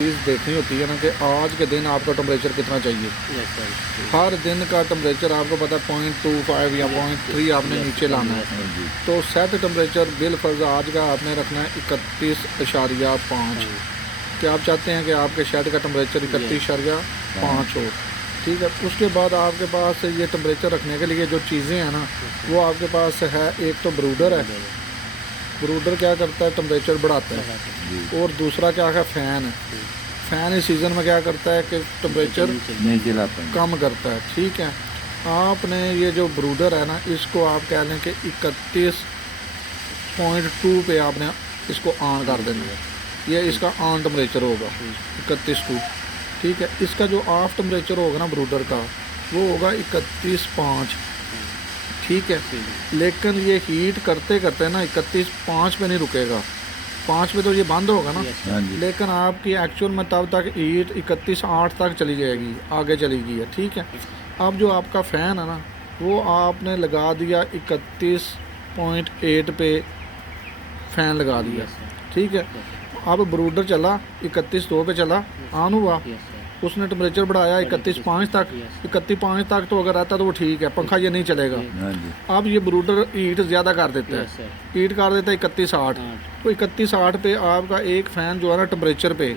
चीज़ देखनी होती है ना कि आज के दिन आपका टेम्परेचर कितना चाहिए। हर दिन का टेम्परेचर आपको पता है 0.25 या 0.3 आपने नीचे लाना है। तो सेट टेम्परेचर बिल फर्ज आज का आपने रखना है 31.5। कि आप चाहते हैं कि आपके शेड का टेम्परेचर 31.5 हो, ठीक है। उसके बाद आपके पास ये टेम्परेचर रखने के लिए जो चीज़ें हैं ना वो आपके पास है। एक तो ब्रूडर है, ब्रूडर क्या करता है टेम्परेचर बढ़ाता है। और दूसरा क्या है, फ़ैन है। फ़ैन इस सीज़न में क्या करता है कि टेम्परेचर नहीं चलाता, कम करता है, ठीक है। आपने ये जो ब्रूडर है ना इसको आप कह लें कि 31.2 पे आपने इसको ऑन कर देना है। ये इसका ऑन टेम्परेचर होगा 31.2, ठीक है। इसका जो ऑफ टेम्परेचर होगा ना ब्रूडर का वो होगा 31.5, ठीक है। लेकिन ये हीट करते करते ना 31.5 पे नहीं रुकेगा, 5 पे तो ये बंद होगा ना। लेकिन आपकी एक्चुअल में तब तक हीट 31.8 तक चली जाएगी, आगे चली गई है, ठीक है। अब जो आपका फ़ैन है ना वो आपने लगा दिया 31.8 पे फ़ैन लगा दिया, ठीक है। अब ब्रूडर चला 31.2 पे चला, ऑन हुआ, उसने टेम्परेचर बढ़ाया 31.5 तक। 31.5 तक तो अगर रहता तो वो ठीक है, पंखा ये नहीं चलेगा। अब ये ब्रूडर हीट ज़्यादा कर देता है, हीट कर देता है 31.8। तो 31.8 पे आपका एक फ़ैन जो है ना टेम्परेचर पे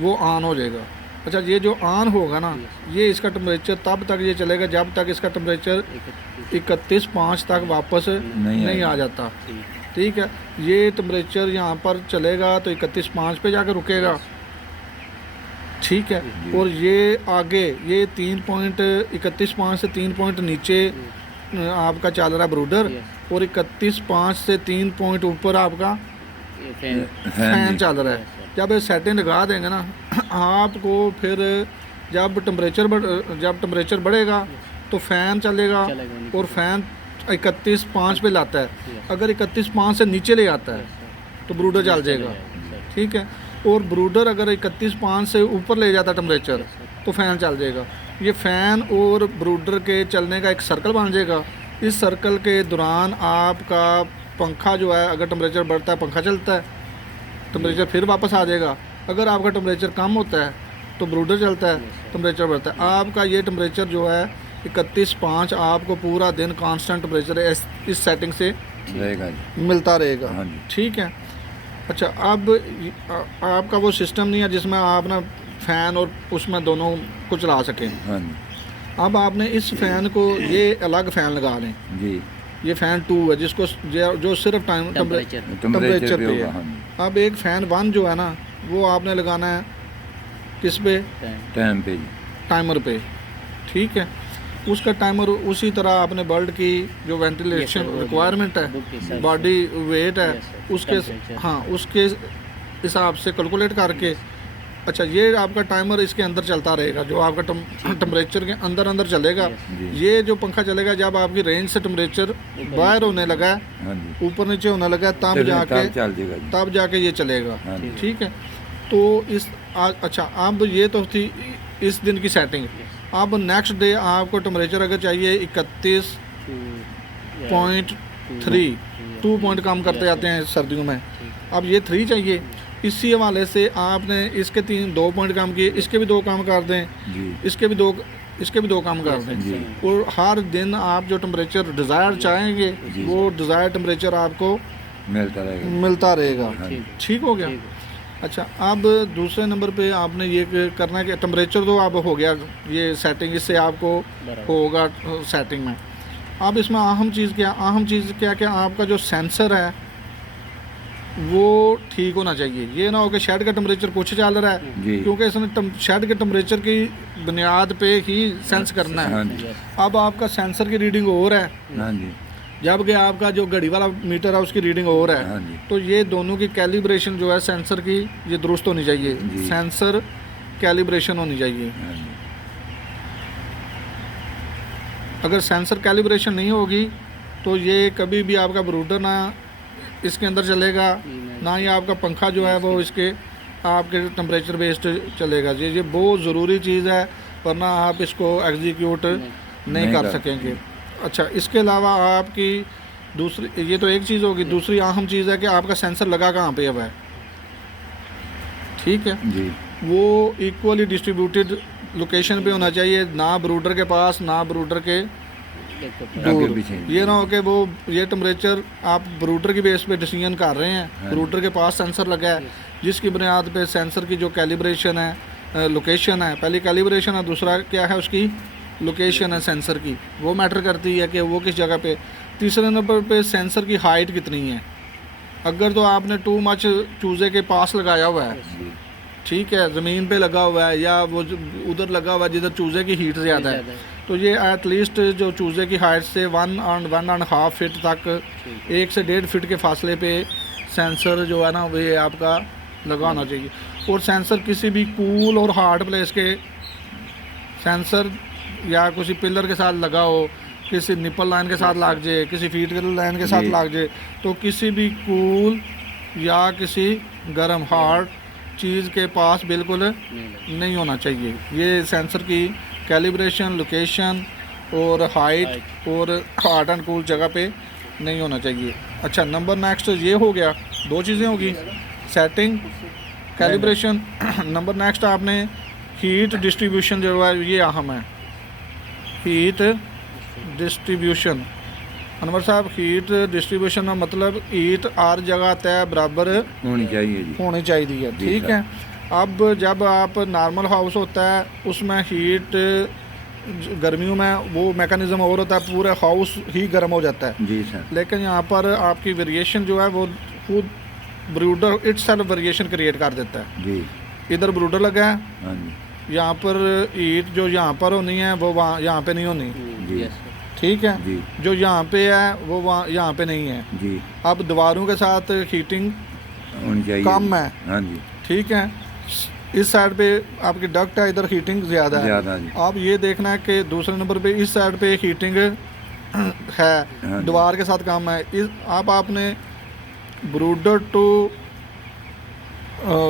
वो ऑन हो जाएगा। अच्छा, ये जो ऑन होगा ना ये इसका टेम्परेचर तब तक ये चलेगा जब तक इसका टेम्परेचर 31.5 तक वापस नहीं आ जाता, ठीक है। ये टेम्परेचर यहाँ पर चलेगा तो 31.5 पे जाकर रुकेगा, ठीक है। और ये आगे ये 3.31.5 से 3 पॉइंट नीचे आपका चल रहा है ब्रूडर, और 31.5 से 3 पॉइंट ऊपर आपका फैन चल रहा है। जब ये सेटिंग लगा देंगे ना आपको, फिर जब टेम्परेचर बढ़ेगा तो फ़ैन चलेगा, और फ़ैन 31.5 पे लाता है। अगर 31.5 से नीचे ले आता है तो ब्रूडर चल जाएगा, ठीक है। और ब्रूडर अगर 31.5 से ऊपर ले जाता टेम्परेचर तो फ़ैन चल जाएगा। ये फ़ैन और ब्रूडर के चलने का एक सर्कल बन जाएगा। इस सर्कल के दौरान आपका पंखा जो है, अगर टेम्परेचर बढ़ता है पंखा चलता है, टेम्परेचर फिर वापस आ जाएगा। अगर आपका टेम्परेचर कम होता है तो ब्रूडर चलता है, टेम्परेचर बढ़ता है। आपका ये टेम्परेचर जो है 31.5 आपको पूरा दिन कांस्टेंट टेम्परेचर इस सेटिंग से मिलता रहेगा, ठीक है। अच्छा, अब आपका वो सिस्टम नहीं है जिसमें आप ना फ़ैन और उसमें दोनों को चला सकें। अब आपने इस फ़ैन को ये अलग फ़ैन लगा लें जी। ये फ़ैन 2 है जिसको जो सिर्फ टेम्परेचर पे है। अब एक फ़ैन 1 जो है ना वो आपने लगाना है किस पे, टाइमर पे, ठीक है। उसका टाइमर उसी तरह आपने बल्ब की जो वेंटिलेशन रिक्वायरमेंट है, बॉडी वेट है, उसके हिसाब से कैलकुलेट करके। अच्छा, ये आपका टाइमर इसके अंदर चलता रहेगा, जो आपका टेम्परेचर के अंदर चलेगा। ये जो पंखा चलेगा जब आपकी रेंज से टेम्परेचर बाहर होने लगा है, ऊपर नीचे होने लगा है, तब जाके ये चलेगा, ठीक है। तो अच्छा, अब ये तो थी इस दिन की सेटिंग। अब नेक्स्ट डे आपको टेम्परेचर अगर चाहिए 31.3, 2 पॉइंट कम करते जाते हैं सर्दियों में, अब ये 3 चाहिए। इसी हवाले से आपने इसके 2 पॉइंट कम किए, इसके भी 2 कम कर दें, इसके भी दो कम कर दें। और हर दिन आप जो टेम्परेचर डिज़ायर चाहेंगे वो डिज़ायर टेम्परेचर आपको मिलता रहेगा, ठीक हो गया। अच्छा, अब दूसरे नंबर पे आपने ये करना है कि टेम्परेचर तो अब हो गया ये सेटिंग, इससे आपको होगा सेटिंग में। अब इसमें अहम चीज़ क्या कि आपका जो सेंसर है वो ठीक होना चाहिए। ये ना हो कि शेड का टेम्परेचर कुछ चल रहा है, क्योंकि इसने शेड के टेम्परेचर की बुनियाद पे ही सेंस करना है। अब आपका सेंसर की रीडिंग हो रहा है, जबकि आपका जो घड़ी वाला मीटर है उसकी रीडिंग हो रहा है। तो ये दोनों की कैलिब्रेशन जो है सेंसर की ये दुरुस्त होनी चाहिए, सेंसर कैलिब्रेशन होनी चाहिए। अगर सेंसर कैलिब्रेशन नहीं होगी तो ये कभी भी आपका ब्रूडर ना इसके अंदर चलेगा, ना ही आपका पंखा जो है वो इसके आपके टेम्परेचर बेस्ड चलेगा। ये बहुत ज़रूरी चीज़ है, वरना आप इसको एग्जीक्यूट नहीं कर सकेंगे। अच्छा, इसके अलावा आपकी दूसरी, ये तो एक चीज़ होगी, दूसरी अहम चीज़ है कि आपका सेंसर लगा कहाँ पे अब है, ठीक है जी। वो इक्वली डिस्ट्रीब्यूटेड लोकेशन पे होना चाहिए, ना ब्रूडर के पास ना ब्रूडर के दूर। ये ना हो कि वो ये टेम्परेचर आप ब्रूडर की बेस पे डिसीजन कर रहे हैं, ब्रूडर के पास सेंसर लगा है जिसकी बुनियाद पे सेंसर की जो कैलिब्रेशन है, लोकेशन है, पहली कैलिब्रेशन है, दूसरा क्या है उसकी लोकेशन है सेंसर की, वो मैटर करती है कि वो किस जगह पे। तीसरे नंबर पे सेंसर की हाइट कितनी है। अगर तो आपने टू मच चूज़े के पास लगाया हुआ है, ठीक है, ज़मीन पे लगा हुआ है या वो उधर लगा हुआ है जिधर चूज़े की हीट ज़्यादा है, तो ये एटलीस्ट जो चूज़े की हाइट से 1.5 फीट तक, 1 से 1.5 फीट के फासले पे सेंसर जो है ना वो ये आपका लगा होना चाहिए। और सेंसर किसी भी कूल और हार्ड प्लेस के सेंसर या किसी पिलर के साथ लगा हो, किसी निपल लाइन के साथ लाग जाए, किसी फीड के लाइन के साथ लाग जाए, तो किसी भी कूल या किसी गर्म हार्ड चीज़ के पास बिल्कुल नहीं होना चाहिए। ये सेंसर की कैलिब्रेशन, लोकेशन और हाइट और हार्ड एंड कूल जगह पे नहीं होना चाहिए। अच्छा, नंबर नेक्स्ट ये हो गया, 2 चीज़ें होगी, सेटिंग, कैलिब्रेशन। नंबर नेक्स्ट आपने हीट डिस्ट्रीब्यूशन जो है ये अहम है, हीट डिस्ट्रीब्यूशन। अनवर साहब, हीट डिस्ट्रीब्यूशन का मतलब हीट हर जगह तय बराबर होनी चाहिए जी, होनी चाहिए, ठीक है। अब जब आप नॉर्मल हाउस होता है उसमें हीट गर्मियों में वो मैकेनिज़्म और होता है, पूरा हाउस ही गर्म हो जाता है जी सर। लेकिन यहाँ पर आपकी वेरिएशन जो है वो खुद ब्रूडर इटसेल्फ वेरिएशन क्रिएट कर देता है जी। इधर ब्रूडर लगा है, हाँ जी, यहाँ पर हीट जो यहाँ पर होनी है वो वहाँ यहाँ पे नहीं होनी, जी ठीक है, जी जो यहाँ पे है वो वहाँ यहाँ पे नहीं है। जी, अब दीवारों के साथ हीटिंग होनी चाहिए, कम है, हाँ जी, ठीक है। इस साइड पे आपकी डक्ट है, इधर हीटिंग ज़्यादा है। ज़्यादा जी। आप ये देखना है कि दूसरे नंबर पे इस साइड पे हीटिंग है, हाँ जी। दीवार के साथ कम है। इस आपने ब्रूडर टू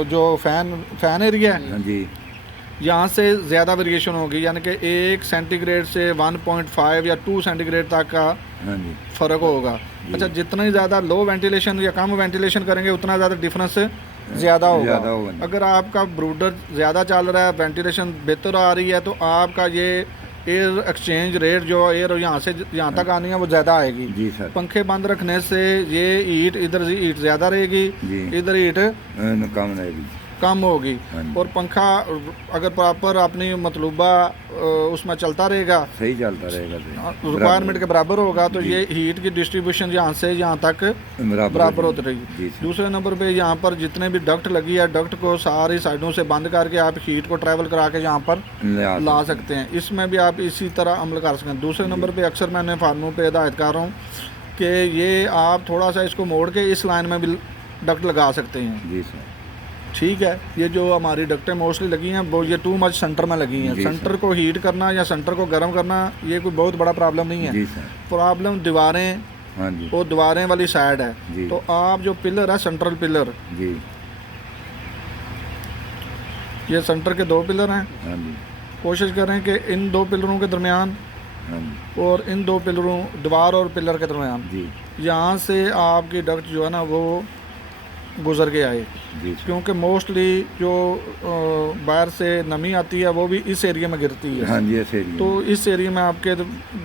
जो फैन एरिया है हाँ जी, यहाँ से ज़्यादा वेरिएशन होगी, यानी कि 1 सेंटीग्रेड से 1.5 या 2 सेंटीग्रेड तक का हाँ जी, फ़र्क होगा। अच्छा, जितना ही ज़्यादा लो वेंटिलेशन या कम वेंटिलेशन करेंगे उतना ज़्यादा डिफरेंस ज़्यादा होगा। अगर आपका ब्रूडर ज़्यादा चल रहा है, वेंटिलेशन बेहतर आ रही है, तो आपका ये एयर एक्सचेंज रेट जो एयर यहाँ से यहाँ तक आनी है वो ज़्यादा आएगी जी सर। पंखे बंद रखने से ये हीट इधर हीट ज़्यादा रहेगी, इधर हीट कम रहेगी, कम होगी। और पंखा अगर प्रॉपर अपनी मतलूबा उसमें चलता रहेगा, सही चलता रहेगा, रिक्वायरमेंट के बराबर होगा, तो ये हीट की डिस्ट्रीब्यूशन यहाँ से यहाँ तक बराबर होती रहेगी। दूसरे नंबर पे यहाँ पर जितने भी डक्ट लगी है, डक्ट को सारी साइडों से बंद करके आप हीट को ट्रैवल करा के यहाँ पर ला सकते हैं। इसमें भी आप इसी तरह अमल कर सकते हैं। दूसरे नंबर पर अक्सर मैंने फार्मों पर हिदायत कर रहा हूँ कि ये आप थोड़ा सा इसको मोड़ के इस लाइन में भी डक्ट लगा सकते हैं जी सर, ठीक है। ये जो हमारी डक्टें मोस्टली लगी हैं वो ये टू मच सेंटर में लगी हैं। सेंटर को हीट करना या सेंटर को गर्म करना ये कोई बहुत बड़ा प्रॉब्लम नहीं है। प्रॉब्लम दीवारें, हाँ जी, वो दीवारें वाली साइड है। तो आप जो पिलर है, सेंट्रल पिलर जी, ये सेंटर के 2 पिलर हैं, हाँ जी, कोशिश करें कि इन 2 पिलरों के दरमियान और इन 2 पिलरों दीवार और पिलर के दरमियान यहाँ से आपकी डक्ट जो है ना वो गुजर के आए, क्योंकि मोस्टली जो बाहर से नमी आती है वो भी इस एरिया में गिरती है। हाँ जी, इस एरिया तो इस एरिया में आपके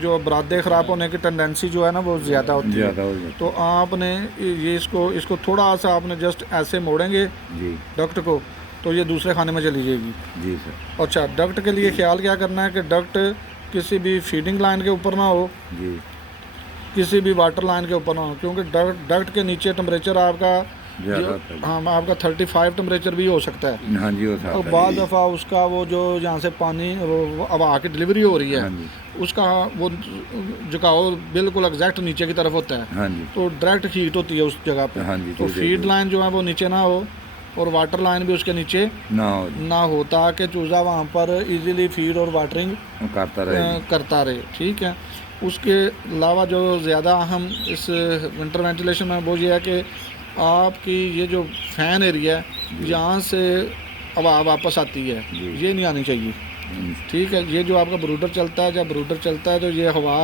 जो बरादे ख़राब होने की टेंडेंसी जो है ना वो ज़्यादा होती है। तो आपने ये इसको थोड़ा सा आपने जस्ट ऐसे मोड़ेंगे जी डक्ट को, तो ये दूसरे खाने में चली जाएगी जी सर। अच्छा, डक्ट के लिए ख्याल क्या करना है कि डक्ट किसी भी फीडिंग लाइन के ऊपर ना हो जी, किसी भी वाटर लाइन के ऊपर ना हो, क्योंकि डक्ट के नीचे टेम्परेचर आपका हाँ आपका 35 टेम्परेचर भी हो सकता है। हाँ जी, हो सकता है। और बाद दफ़ा उसका वो जो जहाँ से पानी वो अब आके डिलीवरी हो रही है, हाँ जी, उसका वो झुकाव बिल्कुल एग्जैक्ट नीचे की तरफ होता है। हाँ जी, तो डायरेक्ट हीट होती है उस जगह पे। हाँ जी, तो फीड लाइन जो है वो नीचे ना हो और वाटर लाइन भी उसके नीचे ना हो ताकि चूज़ा वहाँ पर इजीली फीड और वाटरिंग करता रहे, ठीक है। उसके अलावा जो ज़्यादा अहम इस विंटर वेंटिलेशन में वो ये है कि आपकी ये जो फैन एरिया है जहाँ से हवा वापस आती है ये नहीं आनी चाहिए, ठीक है। ये जो आपका ब्रूडर चलता है, जब ब्रूडर चलता है तो ये हवा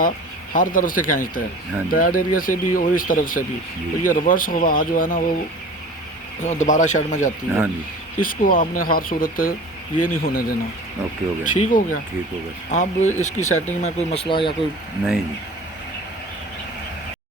हर तरफ से खींचता है, बैड एरिया से भी और इस तरफ से भी, तो ये रिवर्स हवा जो है ना वो दोबारा शेड में जाती है। इसको आपने हर सूरत ये नहीं होने देना। ओके हो गया। ठीक हो गया। ठीक हो गया। अब इसकी सेटिंग में कोई मसला या कोई नहीं जी।